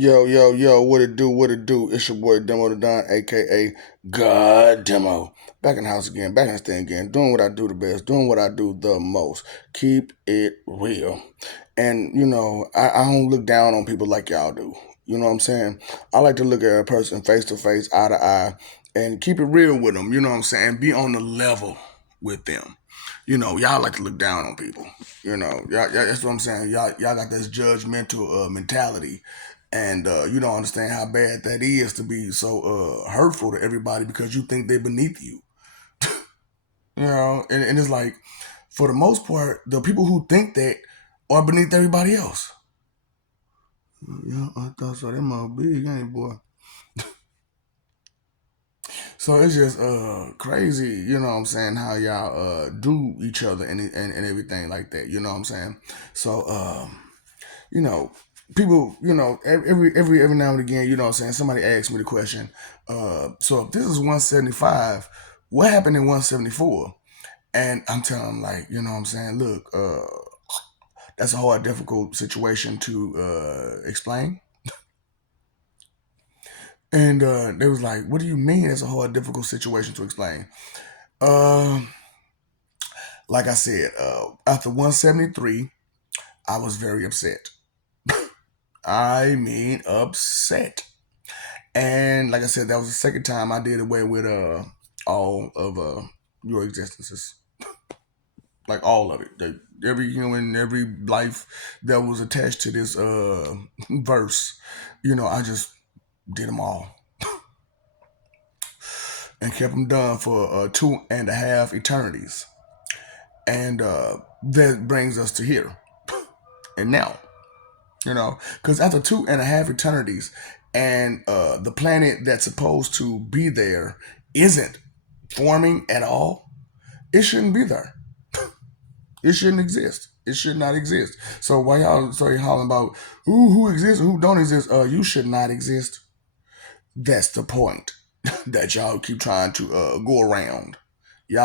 Yo, yo, yo, what it do, what it do? It's your boy Demo the Don, aka God Demo. Back in the house again, back in the stand again, doing what I do the best, doing what I do the most. Keep it real. And, I don't look down on people like y'all do. You know what I'm saying? I like to look at a person face to face, eye to eye, and keep it real with them. You know what I'm saying? Be on the level with them. Y'all like to look down on people. That's what I'm saying. Y'all got this judgmental mentality, and you don't understand how bad that is to be so hurtful to everybody because you think they're beneath you. And it's like, for the most part, the people who think that are beneath everybody else. Yeah, I thought so. That must big, ain't boy? So it's just crazy, you know what I'm saying, how y'all do each other and everything like that, you know what I'm saying? So you know, people, every now and again, you know what I'm saying, somebody asks me the question, so if this is 175, what happened in 174? And I'm telling them, like, you know what I'm saying, look, that's a hard, difficult situation to explain. And they was like, what do you mean it's a hard, difficult situation to explain? Um like I said, after 173, I was very upset. I mean, upset. And like I said, that was the second time I did away with all of your existences, like all of it. Every human, every life that was attached to this verse, I just did them all and kept them done for 2.5 eternities. And that brings us to here and now. Because after 2.5 eternities, and the planet that's supposed to be there isn't forming at all, it shouldn't be there. It shouldn't exist. It should not exist. So why y'all start hollering about who exists and who don't exist? You should not exist. That's the point that y'all keep trying to go around. You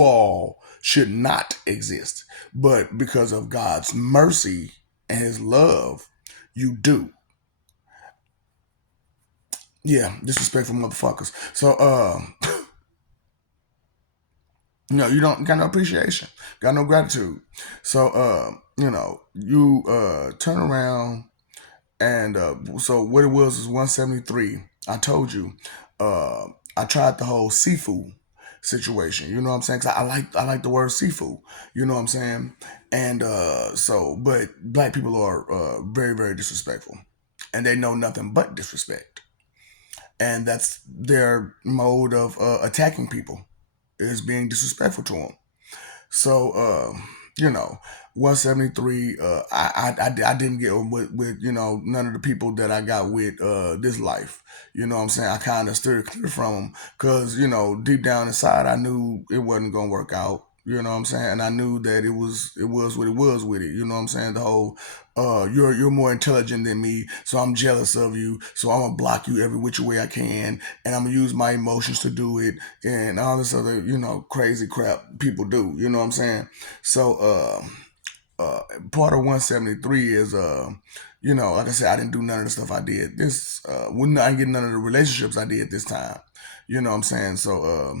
all should not exist, but because of God's mercy and His love, you do. Yeah, disrespectful motherfuckers. So, you don't got no appreciation, got no gratitude. So, you turn around and so what it was is 173. I told you, uh, I tried the whole seafood situation. You know what I'm saying? 'Cause I like the word seafood. You know what I'm saying? And but black people are very, very disrespectful, and they know nothing but disrespect, and that's their mode of attacking people, is being disrespectful to them. So, you know, 173. I didn't get with none of the people that I got with this life. You know what I'm saying? I kind of steered clear from them because deep down inside I knew it wasn't gonna work out. You know what I'm saying? And I knew that it was what it was with it. You know what I'm saying? The whole you're more intelligent than me, so I'm jealous of you, so I'm gonna block you every which way I can, and I'm gonna use my emotions to do it, and all this other crazy crap people do. You know what I'm saying? So part of 173 is like I said, I didn't do none of the stuff I did this when I didn't get none of the relationships I did this time. You know what I'm saying? So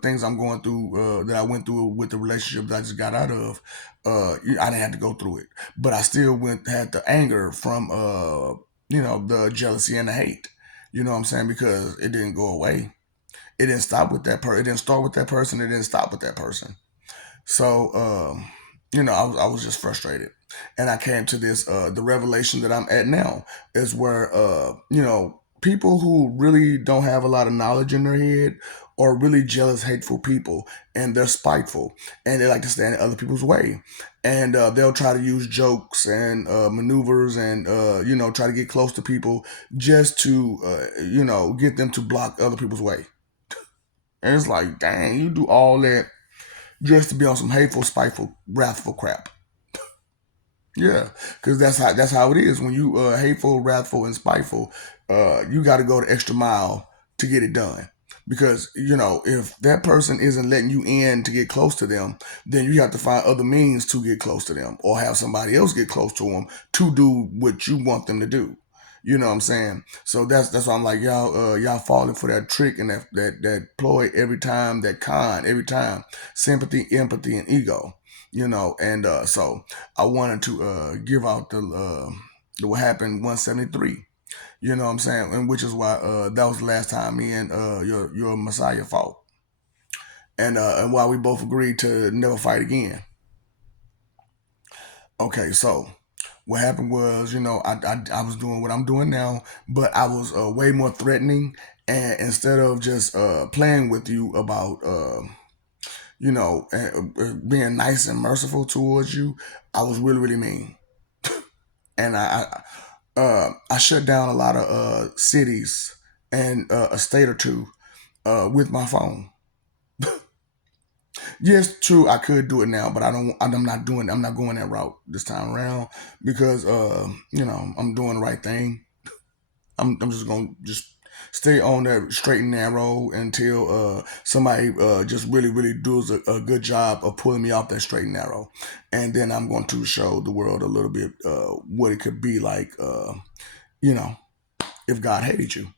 things I'm going through that I went through with the relationship that I just got out of, I didn't have to go through it, but I still had the anger from the jealousy and the hate. You know what I'm saying? Because it didn't go away. It didn't stop with that person. It didn't start with that person. It didn't stop with that person. So, I was just frustrated. And I came to this, the revelation that I'm at now is where, people who really don't have a lot of knowledge in their head are really jealous, hateful people, and they're spiteful, and they like to stand in other people's way. And they'll try to use jokes and maneuvers and, try to get close to people just to, get them to block other people's way. And it's like, dang, you do all that just to be on some hateful, spiteful, wrathful crap. Yeah, because that's how it is. When you hateful, wrathful, and spiteful, you got to go the extra mile to get it done. Because if that person isn't letting you in to get close to them, then you have to find other means to get close to them, or have somebody else get close to them to do what you want them to do. You know what I'm saying? So that's why I'm like, y'all falling for that trick and that ploy every time, that con every time. Sympathy, empathy, and ego. And so I wanted to give out the what happened 173. You know what I'm saying? And which is why that was the last time me and your Messiah fought. And why we both agreed to never fight again. Okay, so what happened was, I was doing what I'm doing now, but I was way more threatening. And instead of just playing with you about, being nice and merciful towards you, I was really, really mean. And I shut down a lot of cities and a state or two with my phone. Yes, true, I could do it now, but I'm not doing. I'm not going that route this time around because I'm doing the right thing. I'm just gonna just stay on that straight and narrow until somebody just really really does a good job of pulling me off that straight and narrow, and then I'm going to show the world a little bit what it could be like. You know, if God hated you,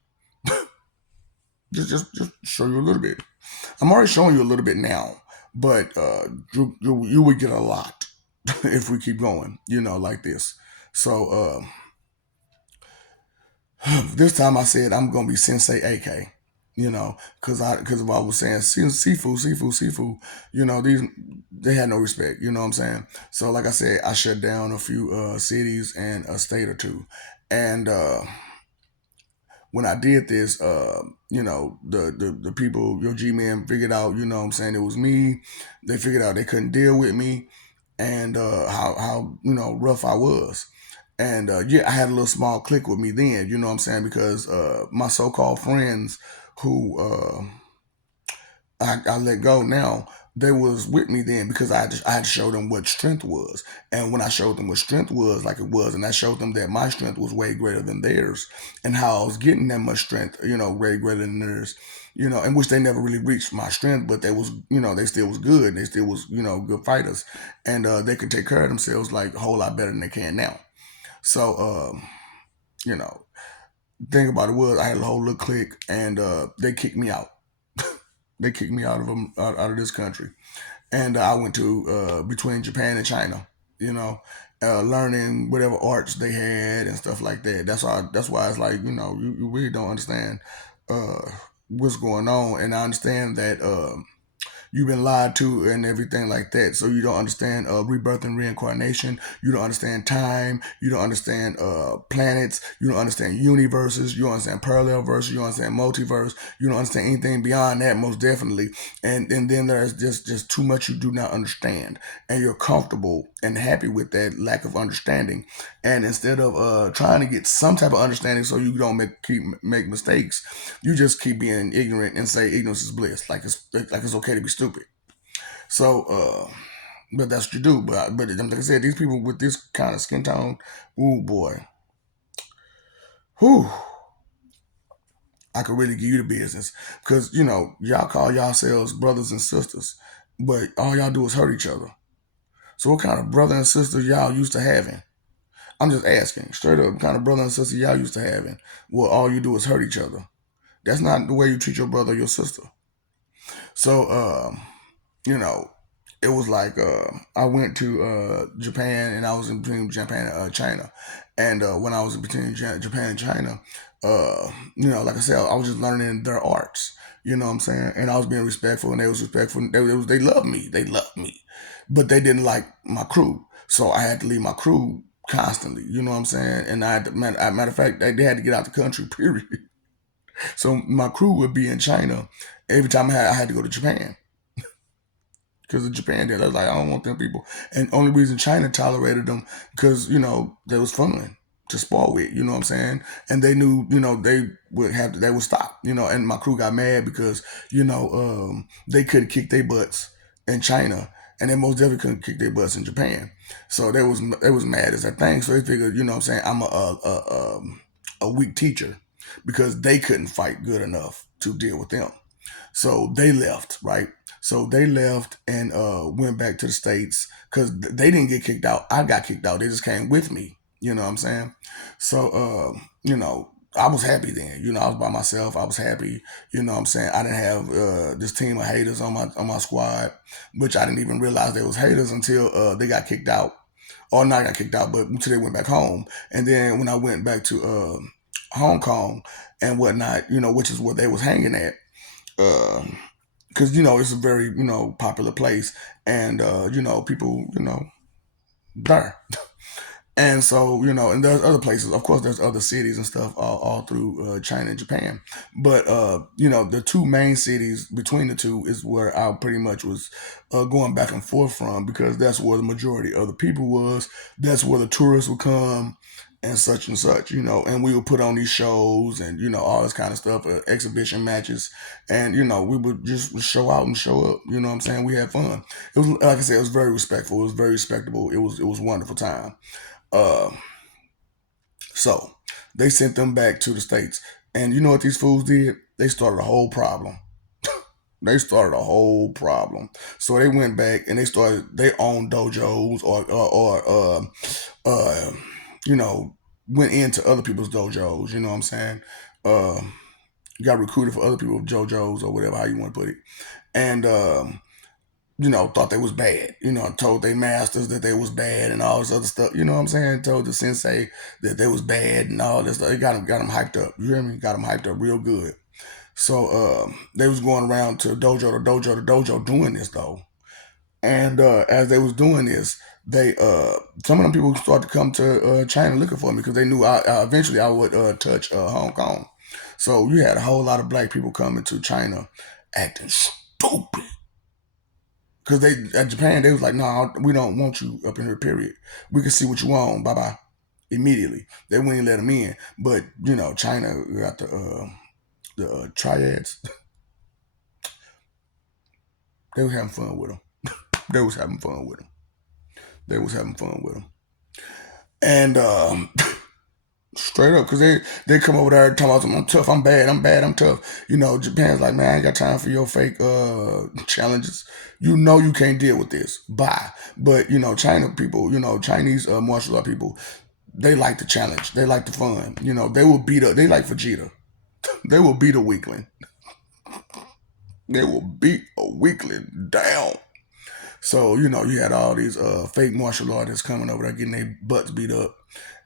just show you a little bit. I'm already showing you a little bit now, but you would get a lot if we keep going, like this. So this time I said I'm gonna be Sensei AK, because of what I was saying, seafood. These they had no respect. You know what I'm saying? So like I said, I shut down a few cities and a state or two, and when I did this, the people, your G men figured out, you know what I'm saying, it was me. They figured out they couldn't deal with me and how rough I was. And yeah, I had a little small clique with me then, you know what I'm saying, because my so-called friends who I let go now. They was with me then because I had to show them what strength was, and when I showed them what strength was, like it was, and I showed them that my strength was way greater than theirs, and how I was getting that much strength, way greater than theirs, in which they never really reached my strength, but they was, they still was good, they still was, good fighters, and they could take care of themselves like a whole lot better than they can now. So, you know, thing about it was I had a whole little clique, and they kicked me out. They kicked me out of out of this country, and I went to between Japan and China. You know, learning whatever arts they had and stuff like that. That's why it's like you really don't understand uh, what's going on, and I understand that. You've been lied to and everything like that. So you don't understand rebirth and reincarnation. You don't understand time. You don't understand planets. You don't understand universes. You don't understand parallel verses. You don't understand multiverse. You don't understand anything beyond that, most definitely. And then there's just too much you do not understand, and you're comfortable and happy with that lack of understanding. And instead of trying to get some type of understanding, so you don't make mistakes, you just keep being ignorant and say ignorance is bliss, like it's okay to be stupid. So, but that's what you do. But like I said, these people with this kind of skin tone, ooh boy, whew, I could really give you the business because y'all call yourselves brothers and sisters, but all y'all do is hurt each other. So what kind of brother and sister y'all used to having? I'm just asking straight up, what kind of brother and sister y'all used to having? Well, all you do is hurt each other. That's not the way you treat your brother or your sister. So, you know, it was like I went to Japan, and I was in between Japan and China. And when I was in between Japan and China, like I said, I was just learning their arts. You know what I'm saying? And I was being respectful, and they was respectful. They loved me. They loved me, but they didn't like my crew. So I had to leave my crew constantly. You know what I'm saying? And I had to, matter of fact, they had to get out the country. Period. So my crew would be in China every time I had to go to Japan because of Japan did. I was like, I don't want them people. And only reason China tolerated them because they was fun to spar with. You know what I'm saying? And they knew they would stop. And my crew got mad because they couldn't kick their butts in China. And they most definitely couldn't kick their butts in Japan, so they was mad as that thing. So they figured, what I'm saying, I'm a weak teacher because they couldn't fight good enough to deal with them. So they left, right? So they left and went back to the States because they didn't get kicked out. I got kicked out. They just came with me. You know what I'm saying? So, I was happy then. I was by myself. I was happy. You know what I'm saying? I didn't have this team of haters on my squad, which I didn't even realize they was haters until they got kicked out. Or not got kicked out, but until they went back home. And then when I went back to Hong Kong and whatnot, which is where they was hanging at, because it's a very popular place, and people there. And so, and there's other places. Of course, there's other cities and stuff all through China and Japan. But, the two main cities between the two is where I pretty much was going back and forth from, because that's where the majority of the people was. That's where the tourists would come and such, and we would put on these shows and, all this kind of stuff, exhibition matches. And, we would just show out and show up. You know what I'm saying? We had fun. It was, like I said, it was very respectful. It was very respectable. It was a wonderful time. Uh, so they sent them back to the States. And you know what these fools did? They started a whole problem. They started a whole problem. So they went back and they started their own dojos, or uh, you know, went into other people's dojos. You know what I'm saying? Uh, got recruited for other people's dojos, or whatever how you want to put it. And thought they was bad. Told they masters that they was bad and all this other stuff. You know what I'm saying? Told the sensei that they was bad and all this stuff. It got them hyped up. You hear me? Got them hyped up real good. So they was going around to dojo to dojo to dojo doing this though. And as they was doing this, they some of them people started to come to China looking for me, because they knew eventually I would touch Hong Kong. So you had a whole lot of black people coming to China acting stupid. Because they at Japan, they was like, no, we don't want you up in here, period. We can see what you want. Bye bye. Immediately. They wouldn't let them in. But, China got the triads. They was having fun with them. They was having fun with them. They was having fun with them. And straight up, because they come over there talking about, I'm tough, I'm bad, I'm tough. Japan's like, man, I ain't got time for your fake challenges. You can't deal with this. Bye. But China people, Chinese martial art people, they like the challenge. They like the fun. They will beat up. They like Vegeta. They will beat a weakling. They will beat a weakling down. So you had all these fake martial artists coming over there getting their butts beat up.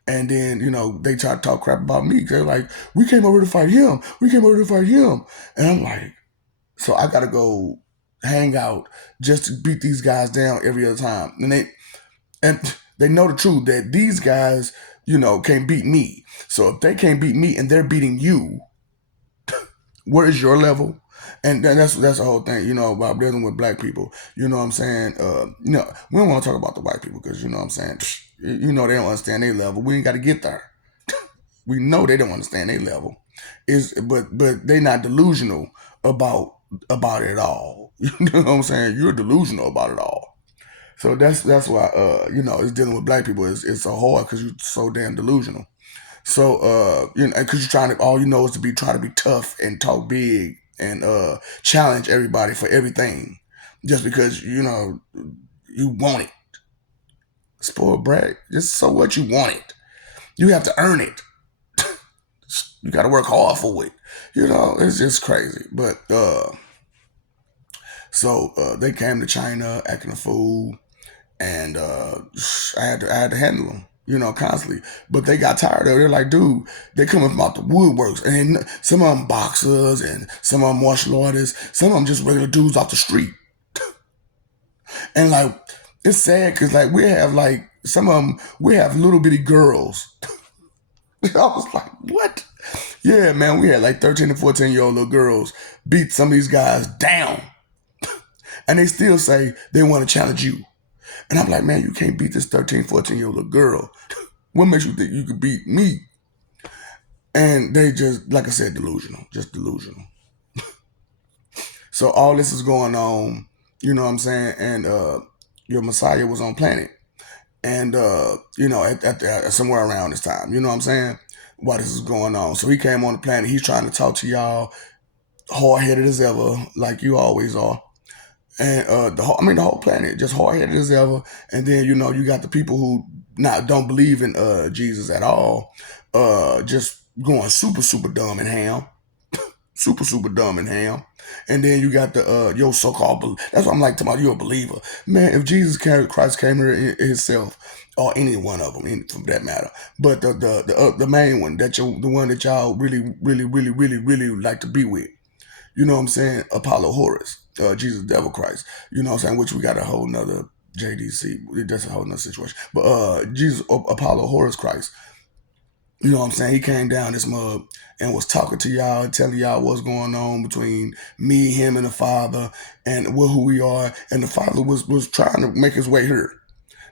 And then, they try to talk crap about me. They're like, we came over to fight him. We came over to fight him. And I'm like, so I got to go hang out just to beat these guys down every other time. And they know the truth that these guys, can't beat me. So if they can't beat me and they're beating you, what is your level? And that's the whole thing, about dealing with black people. You know what I'm saying? We don't want to talk about the white people, because you know what I'm saying. They don't understand their level. We ain't got to get there. We know they don't understand their level. But they not delusional about it all. You know what I'm saying? You're delusional about it all. So that's why it's dealing with black people is so hard, because you're so damn delusional. So because you're trying to, all you know is to try to be tough and talk big and challenge everybody for everything, just because you want it. Spoiled brat. Just so what, you want it. You have to earn it. You got to work hard for it. It's just crazy. But so they came to China acting a fool, and I had to handle them. Constantly. But they got tired of it. They're like, dude, they coming from out the woodworks. And some of them boxers, and some of them martial artists, some of them just regular dudes off the street. And like, it's sad, because like we have like some of them, we have little bitty girls. I was like, what? Yeah, man, we had like 13 and 14-year-old little girls beat some of these guys down. And they still say they want to challenge you. And I'm like, man, you can't beat this 13, 14-year-old little girl. What makes you think you could beat me? And they just, like I said, delusional. Just delusional. So all this is going on, you know what I'm saying? And your Messiah was on planet. And, at somewhere around this time, you know what I'm saying? While this is going on. So he came on the planet. He's trying to talk to y'all, hard-headed as ever, like you always are. And the whole planet just hard headed as ever. And then you got the people who not don't believe in Jesus at all, just going super dumb and ham, super dumb and ham. And then you got the your so-called that's what I'm like, talking about, you're a believer. Man, if Christ came here himself, or any one of them, for that matter, but the main one, the one that y'all really like to be with, you know what I'm saying? Apollo Horus, Jesus Devil Christ. You know what I'm saying? Which we got a whole nother JDC. That's a whole nother situation. But Jesus Apollo Horus Christ. You know what I'm saying? He came down this mug and was talking to y'all and telling y'all what's going on between me, him, and the Father, and who we are. And the Father was trying to make his way here.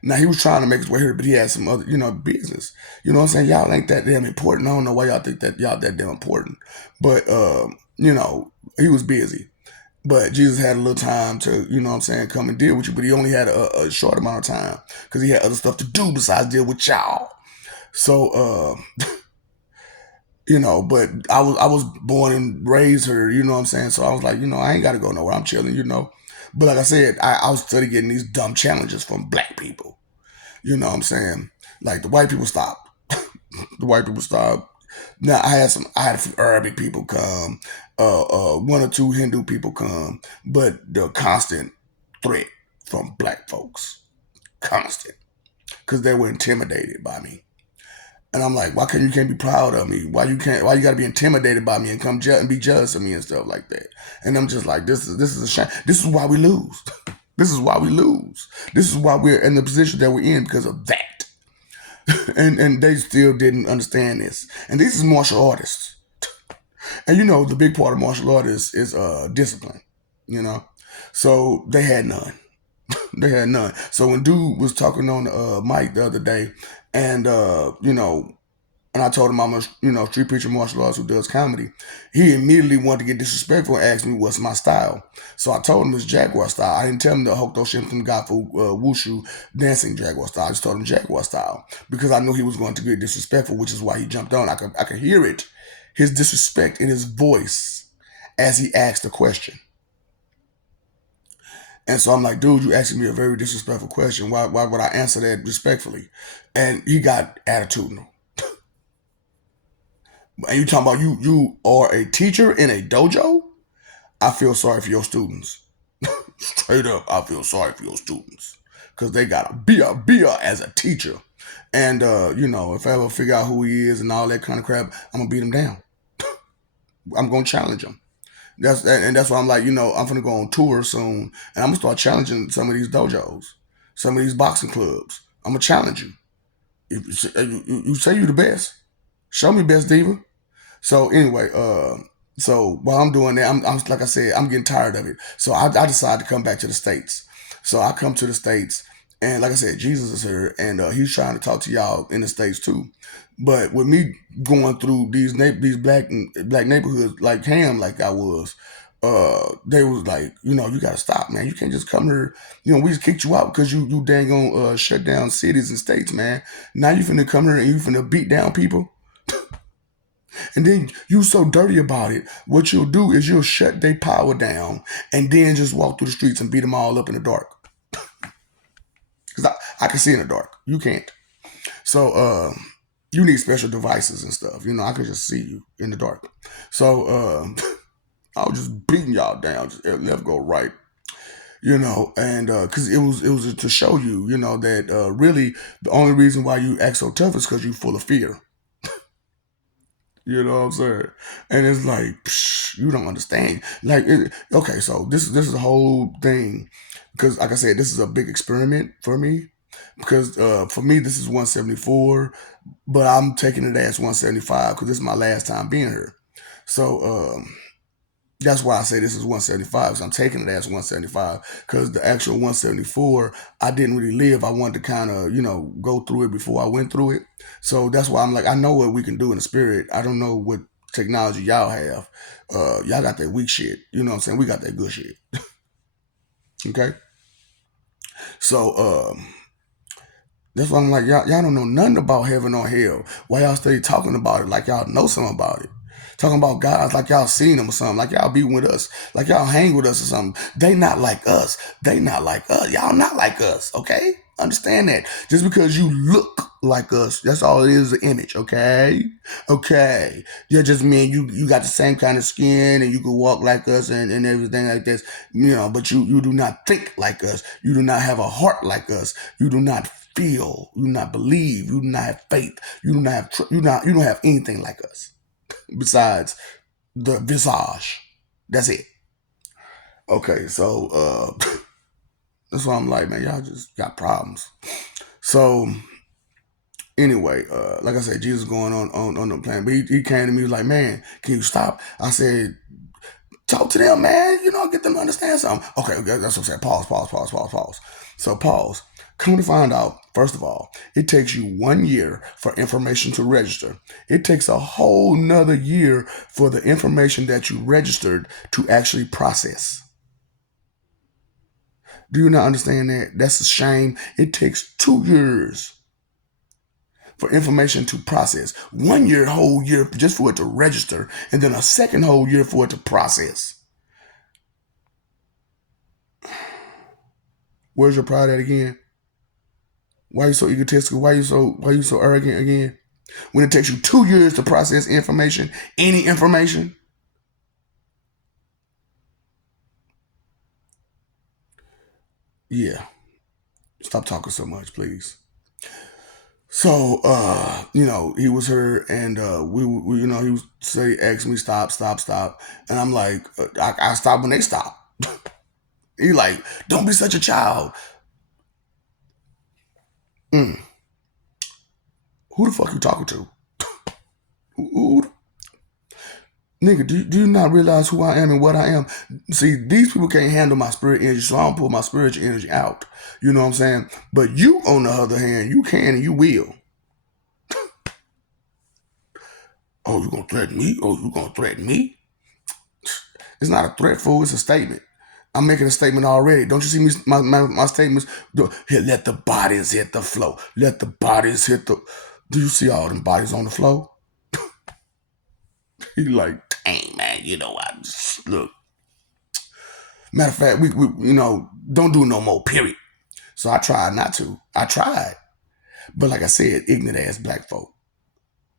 Now he was trying to make his way here, but he had some other, business. You know what I'm saying? Y'all ain't that damn important. I don't know why y'all think that y'all that damn important. But he was busy. But Jesus had a little time to, you know what I'm saying, come and deal with you. But he only had a short amount of time because he had other stuff to do besides deal with y'all. So but I was born and raised here, you know what I'm saying? So I was like, I ain't gotta go nowhere. I'm chilling. But like I said, I was studying getting these dumb challenges from black people. You know what I'm saying? Like the white people stopped. The white people stopped. Now I had a few Arabic people come, one or two Hindu people come, but the constant threat from black folks, constant, because they were intimidated by me. And I'm like, why can't be proud of me? Why you gotta be intimidated by me and come and be jealous of me and stuff like that? And I'm just like, this is a shame. This is why we lose. This is why we lose. This is why we're in the position that we're in, because of that. and they still didn't understand this. And these is martial artists. And the big part of martial artists is discipline. So they had none. They had none. So when dude was talking on mic the other day, and and I told him I'm a street preacher martial artist who does comedy, he immediately wanted to get disrespectful and ask me what's my style. So I told him it's Jaguar style. I didn't tell him the Hokuto Shinton Gafu Wushu dancing Jaguar style. I just told him Jaguar style because I knew he was going to get disrespectful, which is why he jumped on. I could hear it, his disrespect in his voice as he asked the question. And so I'm like, dude, you asking me a very disrespectful question. Why would I answer that respectfully? And he got attitudinal. And you talking about you are a teacher in a dojo? I feel sorry for your students. Straight up, I feel sorry for your students. Because they got to be as a teacher. And, if I ever figure out who he is and all that kind of crap, I'm going to beat him down. I'm going to challenge him. That's why I'm like, I'm gonna go on tour soon, and I'm gonna start challenging some of these dojos, some of these boxing clubs. I'm gonna challenge you. If you say you the best, show me best diva. So anyway, so while I'm doing that, I'm like I said, I'm getting tired of it. So I decided to come back to the States. So I come to the States, and like I said, Jesus is here, and he's trying to talk to y'all in the States too. But with me going through these black neighborhoods like Ham, like I was, they was like, you gotta stop, man. You can't just come here. We just kicked you out because you dang on shut down cities and states, man. Now you finna come here and you finna beat down people. And then you so dirty about it. What you'll do is you'll shut their power down and then just walk through the streets and beat them all up in the dark. Because I can see in the dark. You can't. So you need special devices and stuff. I could just see you in the dark. So I was just beating y'all down, just left, go right. And because it was to show you, that really the only reason why you act so tough is because you're full of fear. You know what I'm saying? And it's like, you don't understand. Like, okay, so this is the whole thing. Because, like I said, this is a big experiment for me. Because for me, this is 174, but I'm taking it as 175 because this is my last time being here. So that's why I say this is 175. So I'm taking it as 175 because the actual 174, I didn't really live. I wanted to kind of, go through it before I went through it. So that's why I'm like, I know what we can do in the spirit. I don't know what technology y'all have. Y'all got that weak shit. You know what I'm saying? We got that good shit. Okay? So that's why I'm like, y'all don't know nothing about heaven or hell. Why y'all stay talking about it like y'all know something about it? Talking about God like y'all seen them or something, like y'all be with us, like y'all hang with us or something. They not like us. They not like us. Y'all not like us, okay? Understand that. Just because you look like us, that's all it is, an image, okay? Okay. Yeah, just mean you got the same kind of skin and you can walk like us and everything like this, but you do not think like us. You do not have a heart like us. You do not feel, you do not believe, you do not have faith, you do not have you don't have anything like us besides the visage. That's it. Okay, so that's why I'm like, man, y'all just got problems. So anyway, like I said, Jesus going on the plan, but he came to me, he was like, man, can you stop? I said, talk to them, man. Get them to understand something. Okay, that's what I'm saying. Pause. So pause. Come to find out, first of all, it takes you 1 year for information to register. It takes a whole nother year for the information that you registered to actually process. Do you not understand that? That's a shame. It takes 2 years for information to process. 1 year, whole year just for it to register, and then a second whole year for it to process. Where's your pride at again? Why are you so egotistical? Why are you so arrogant again? When it takes you 2 years to process information, any information. Yeah. Stop talking so much, please. So, he was here, and he was say, ask me, stop, and I'm like, I stop when they stop. He like, don't be such a child. Mm. Who the fuck you talking to? Who, nigga, do you not realize who I am and what I am? See, these people can't handle my spirit energy, so I don't pull my spiritual energy out. You know what I'm saying? But you, on the other hand, you can and you will. Oh, you gonna threaten me? Oh, you gonna threaten me? It's not a threat, fool. It's a statement. I'm making a statement already. Don't you see me? My statements. Here, let the bodies hit the flow. Let the bodies hit the. Do you see all them bodies on the floor? He like, dang man, I just look. Matter of fact, we don't do no more. Period. So I tried not to. I tried, but like I said, ignorant ass black folk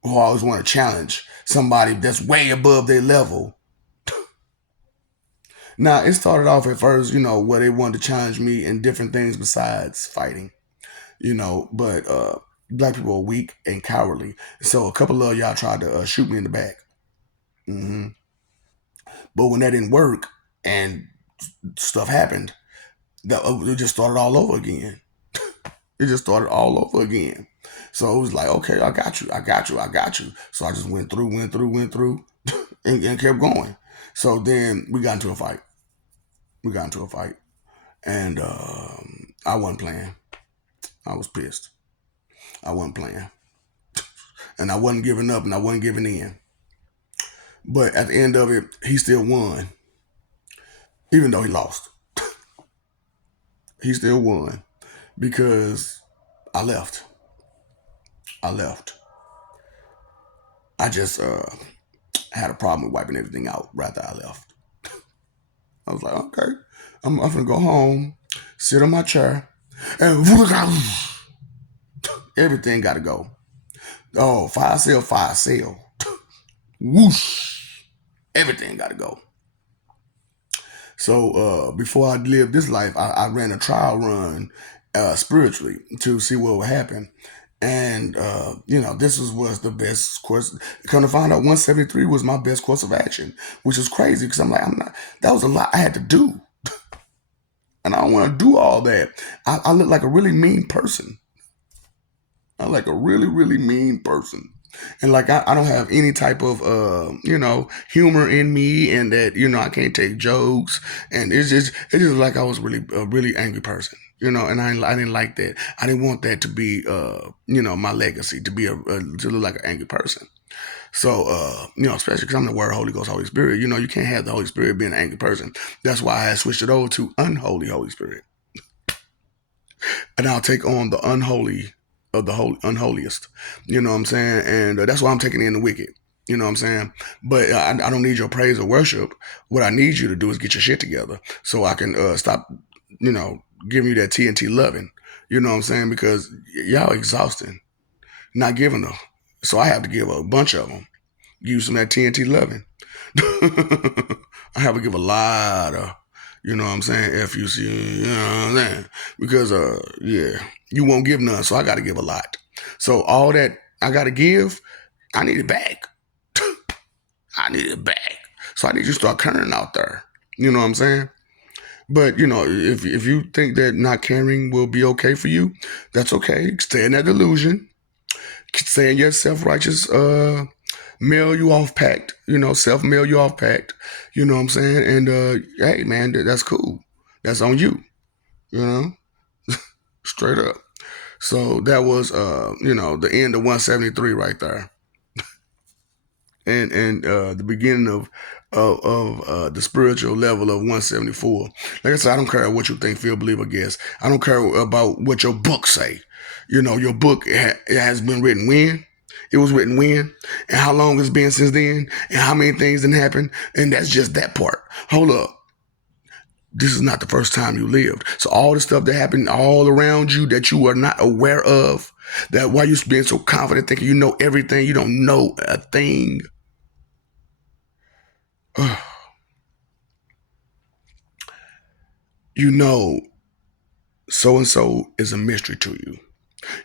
who always want to challenge somebody that's way above their level. Now, it started off at first, where they wanted to challenge me in different things besides fighting, but black people are weak and cowardly. So a couple of y'all tried to shoot me in the back. hmm But when that didn't work and stuff happened, it just started all over again. It just started all over again. So it was like, okay, I got you. So I just went through, and kept going. So then we got into a fight. And I wasn't playing. I was pissed. I wasn't playing. And I wasn't giving up and I wasn't giving in. But at the end of it, he still won. Even though he lost. He still won. Because I left. I just had a problem with wiping everything out right after I left. I was like, okay, I'm gonna go home, sit on my chair, and everything got to go. Oh, fire sale. Whoosh. Everything got to go. So before I lived this life, I ran a trial run spiritually to see what would happen. And this was the best course. Come to find out, 173 was my best course of action, which is crazy because I'm like, I'm not. That was a lot I had to do, and I don't want to do all that. I look like a really mean person. I like a really, really mean person. And like I don't have any type of humor in me, and that I can't take jokes, and it's just like I was really a really angry person, and I didn't like that. I didn't want that to be my legacy, to be to look like an angry person. So especially because I'm the Word, Holy Ghost, Holy Spirit. You can't have the Holy Spirit being an angry person. That's why I had switched it over to unholy Holy Spirit, and I'll take on the unholy of the unholiest. You know what I'm saying? And that's why I'm taking in the wicked. You know what I'm saying? But I don't need your praise or worship. What I need you to do is get your shit together so I can stop, giving you that TNT loving. You know what I'm saying? Because y'all exhausting, not giving them. So I have to give a bunch of them. Give some of that TNT loving. I have to give a lot of, you know what I'm saying, FUC, you know what I'm saying? Because, yeah, you won't give none, so I got to give a lot. So all that I got to give, I need it back. I need it back. So I need you to start caring out there. You know what I'm saying? But you know, if you think that not caring will be okay for you, that's okay. Stay in that delusion. Stay in your self-righteous mail you off pact. You know, self mail you off pact. You know what I'm saying? And hey man, that's cool. That's on you. You know, straight up. So that was you know, the end of 173 right there. And the beginning of the spiritual level of 174. Like I said, I don't care what you think, feel, believe, or guess. I don't care about what your book say. You know, your book it has been written when. It was written when, and how long it's been since then, and how many things didn't happen, and that's just that part. Hold up. This is not the first time you lived. So all the stuff that happened all around you that you are not aware of, that why you being so confident thinking you know everything, you don't know a thing. You know so and so is a mystery to you.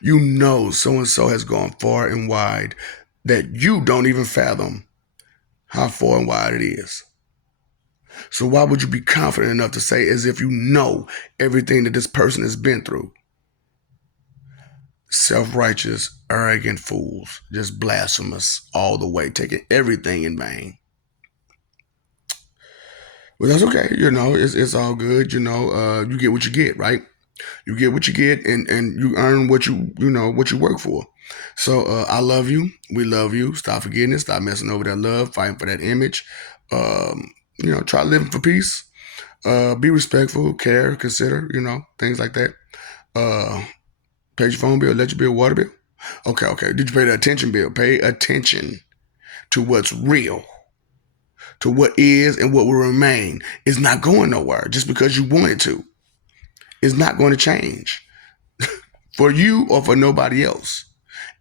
You know so and so has gone far and wide that you don't even fathom how far and wide it is. So why would you be confident enough to say as if you know everything that this person has been through? Self-righteous, arrogant fools, just blasphemous all the way, taking everything in vain. Well, that's okay. You know, it's all good. You know, you get what you get, right? You get what you get, and you earn what you know what you work for. So I love you. We love you. Stop forgetting it. Stop messing over that love. Fighting for that image. You know, try living for peace. Be respectful. Care. Consider. You know, things like that. Pay your phone bill. Electric bill. Water bill. Okay. Okay. Did you pay the attention bill? Pay attention to what's real. To what is and what will remain. It's not going nowhere just because you want it to. It's not going to change for you or for nobody else.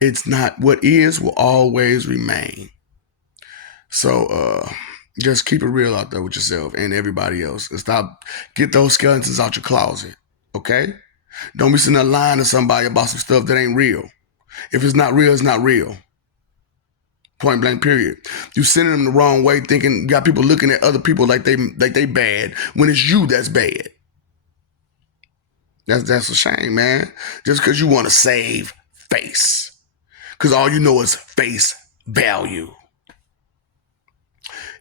It's not what is will always remain. So just keep it real out there with yourself and everybody else, and stop get those skeletons out your closet. Okay? Don't be sitting there lying to somebody about some stuff that ain't real. If it's not real, it's not real. Point blank. Period. You sending them the wrong way, thinking you got people looking at other people like they bad when it's you that's bad. That's a shame, man. Just because you want to save face. Because all you know is face value.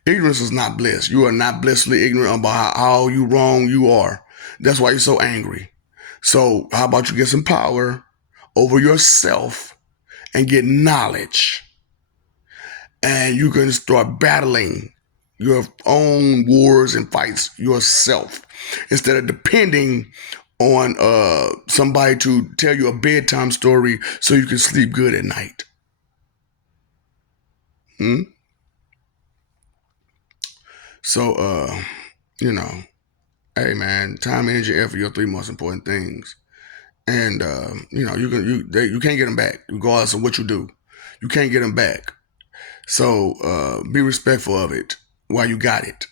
Ignorance is not bliss. You are not blissfully ignorant about how you wrong you are. That's why you're so angry. So how about you get some power over yourself and get knowledge, and you can start battling your own wars and fights yourself instead of depending on somebody to tell you a bedtime story so you can sleep good at night. Hmm? So, you know, hey man, time, energy, effort, your three most important things. And you know, you can't get them back, regardless of what you do. You can't get them back. So be respectful of it while you got it,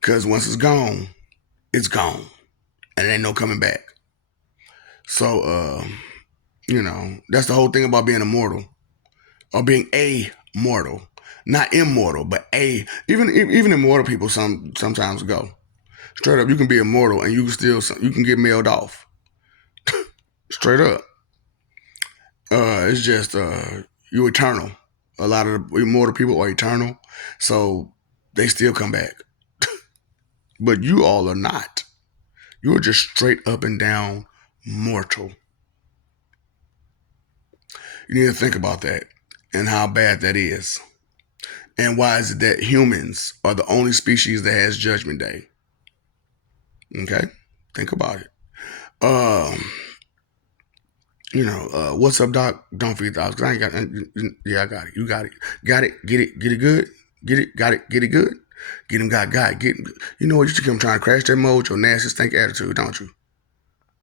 because once it's gone, and it ain't no coming back. So you know, that's the whole thing about being immortal or being a mortal, not immortal, but a. Even immortal people sometimes go straight up. You can be immortal and you can get mailed off straight up. It's just you eternal. A lot of the immortal people are eternal, so they still come back. But you all are not. You are just straight up and down mortal. You need to think about that and how bad that is. And why is it that humans are the only species that has Judgment Day? Okay, think about it. Um, you know, what's up, Doc? Don't forget the cause I ain't got. Yeah, I got it. You got it. Got it. Get it good. Get it. Got it. Get it good. Get him. Got it. Get. You know what? You should come trying to crash that mode with your nasty stink attitude, don't you?